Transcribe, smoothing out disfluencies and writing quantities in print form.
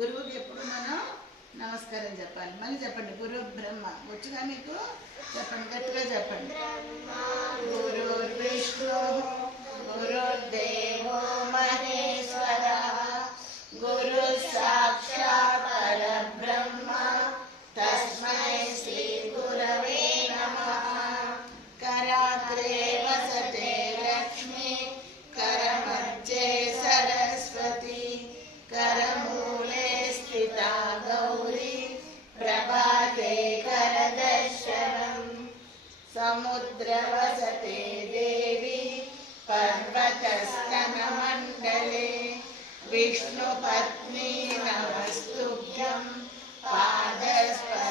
గురువుకి ఎప్పుడు మనం నమస్కారం చెప్పాలి. మళ్ళీ చెప్పండి, గురు బ్రహ్మ. వచ్చుగా మీకు? చెప్పండి, గట్టిగా చెప్పండి. గురుర్విష్ణు గురుర్దేవో మహేశ్వర గురు సాక్షాత్ పరబ్రహ్మ తస్మై శ్రీ గురవే నమః. కరాగ్రే వసతే లక్ష్మి కరమధ్యే సరస్వతి करमूले स्थिता गौरी प्रभाते करदर्शनम्. समुद्रवसते देवी पर्वतस्तनमण्डले विष्णुपत्नी नमस्तुभ्यं पादस्पर्शन